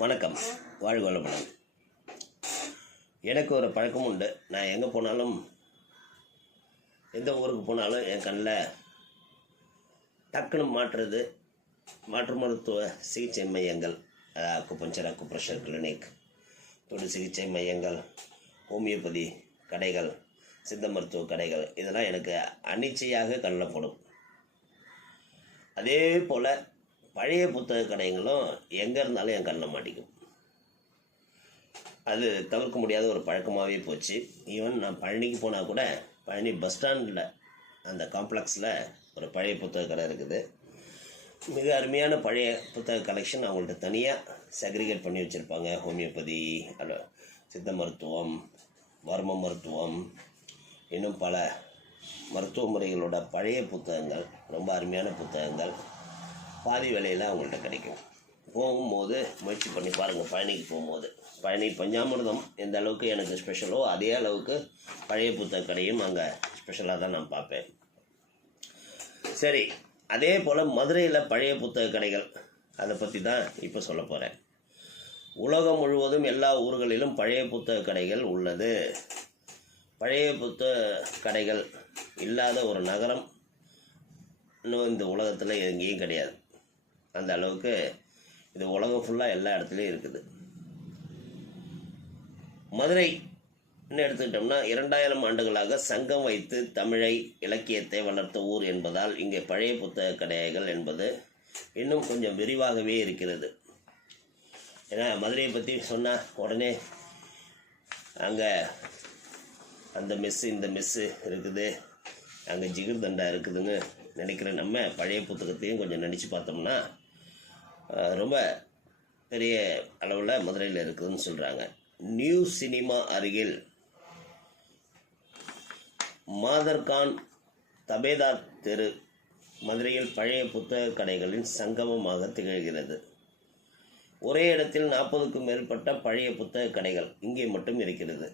வணக்கம். வாழ்க வளமுடன். எனக்கு ஒரு பழக்கம் உண்டு. நான் எங்கே போனாலும் எந்த ஊருக்கு போனாலும் என் கண்ணில் டக்குன்னு மாற்றுறது மாற்று மருத்துவ சிகிச்சை மையங்கள் அக்குபஞ்சர் அக்குப்ரெஷர் கிளினிக் தொடு சிகிச்சை மையங்கள் ஹோமியோபதி கடைகள் சித்த மருத்துவ கடைகள் இதெல்லாம் எனக்கு அனிச்சையாக கண்ணில் போடும். அதே போல் பழைய புத்தக கடைகளும் எங்கே இருந்தாலும் என் கண்ணில் மாட்டிக்கும். அது தவிர்க்க முடியாத ஒரு பழக்கமாகவே போச்சு. ஈவன் நான் பழனிக்கு போனால் கூட பழனி பஸ் ஸ்டாண்டில் அந்த காம்ப்ளெக்ஸில் ஒரு பழைய புத்தக கடை இருக்குது. மிக அருமையான பழைய புத்தக கலெக்ஷன் அவங்கள்ட்ட தனியாக செக்ரிகேட் பண்ணி வச்சுருப்பாங்க. ஹோமியோபதி அல்ல சித்த மருத்துவம் வர்ம மருத்துவம் இன்னும் பல மருத்துவ முறைகளோட பழைய புத்தகங்கள் ரொம்ப அருமையான புத்தகங்கள். பாதி விலையில் அவங்கள்ட்ட கிடைக்கும். போகும்போது முயற்சி பண்ணி பாருங்கள் பழனிக்கு போகும்போது. பழனி பஞ்சாமிர்தம் எந்த அளவுக்கு எனக்கு ஸ்பெஷலோ அதே அளவுக்கு பழைய புத்தக கடையும் அங்கே ஸ்பெஷலாக தான் நான் பார்ப்பேன். சரி அதே போல் மதுரையில் பழைய புத்தக கடைகள். அதை பற்றி தான் இப்போ சொல்ல போகிறேன் உலகம் முழுவதும் எல்லா ஊர்களிலும் பழைய புத்தக கடைகள் உள்ளது. பழைய புத்தக கடைகள் இல்லாத ஒரு நகரம். இன்னும் இந்த உலகத்தில் எங்கேயும் கிடையாது. அந்த அளவுக்கு இது உலகம் ஃபுல்லாக எல்லா இடத்துலையும் இருக்குது. மதுரைன்னு எடுத்துக்கிட்டோம்னா இரண்டாயிரம் ஆண்டுகளாக சங்கம் வைத்து தமிழை இலக்கியத்தை வளர்த்த ஊர் என்பதால் இங்கே பழைய புத்தக கடைகள் என்பது இன்னும் கொஞ்சம் விரிவாகவே இருக்கிறது. ஏன்னா மதுரையை பற்றி சொன்னால் உடனே அங்கே அந்த மெஸ்ஸு இந்த மெஸ்ஸு இருக்குது. அங்கே ஜிகிர் தண்டா இருக்குதுன்னு நினைக்கிற நம்ம. பழைய புத்தகத்தையும் கொஞ்சம் நினச்சி பார்த்தோம்னா ரொம்ப பெரிய அளவில் மதுரையில் இருக்குதுன்னு சொல்கிறாங்க நியூ சினிமா அருகில் மாதர்கான் தபேதா தெரு மதுரையில் பழைய புத்தக கடைகளின் சங்கமமாக திகழ்கிறது. ஒரே இடத்தில் நாற்பதுக்கும் மேற்பட்ட பழைய புத்தக கடைகள் இங்கே மட்டும் இருக்கிறது.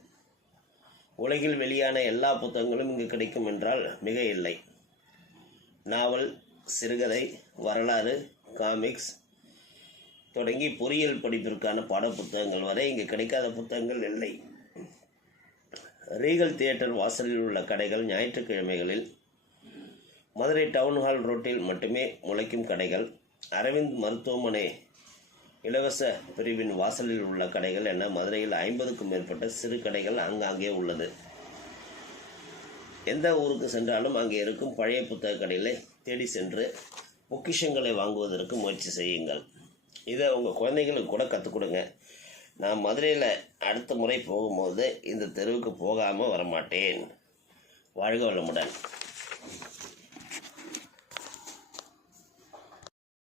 உலகில் வெளியான எல்லா புத்தகங்களும் இங்கு கிடைக்கும் என்றால் மிக இல்லை நாவல் சிறுகதை வரலாறு காமிக்ஸ் தொடங்கி பொறியியல் படிப்பிற்கான பாட புத்தகங்கள் வரை இங்கு கிடைக்காத புத்தகங்கள் இல்லை. ரீகல் தியேட்டர் வாசலில் உள்ள கடைகள் ஞாயிற்றுக்கிழமைகளில் மதுரை டவுன் ஹால் ரோட்டில் மட்டுமே முளைக்கும் கடைகள் அரவிந்த் மருத்துவமனை இலவச பிரிவின் வாசலில் உள்ள கடைகள் என மதுரையில் ஐம்பதுக்கும் மேற்பட்ட சிறு கடைகள் ஆங்காங்கே உள்ளது. எந்த ஊருக்கு சென்றாலும் அங்கே இருக்கும் பழைய புத்தக கடைகளை தேடி சென்று பொக்கிஷங்களை வாங்குவதற்கு முயற்சி செய்யுங்கள். இதை உங்கள் குழந்தைகளுக்கு கூட கற்றுக் கொடுங்க நான் மதுரையில் அடுத்த முறை போகும்போது இந்த தெருவுக்கு போகாமல் வரமாட்டேன். வாழ்க வளமுடன்.